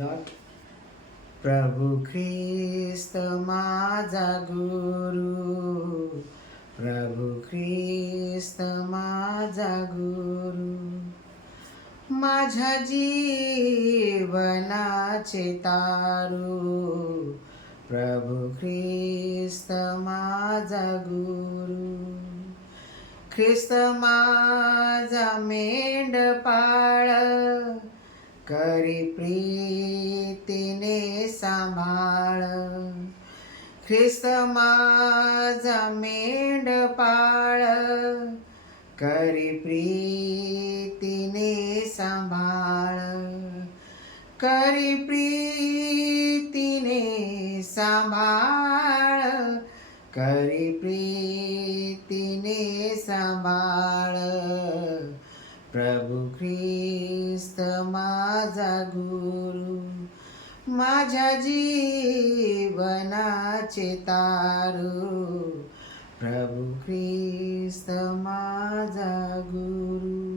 Lord, प्रभु ख्रिस्त माझा गुरु, प्रभु ख्रिस्त माझा गुरु, माझ्या जीवनाचे तारू, प्रभु ख्रिस्त माझा गुरु. ख्रिस्त माझा मेंढपाळ, करी प्रीतीने सांभाळ. ख्रिस्त माझा मेंढपाळ, करी प्रीतीने सांभाळ. करी प्रीतीने सांभाळ, करी प्रीतीने सांभाळ. प्रभु ख्रिस्त माझा गुरु, माझ्या जीवनाचे तारू, प्रभु ख्रिस्त माझा गुरु.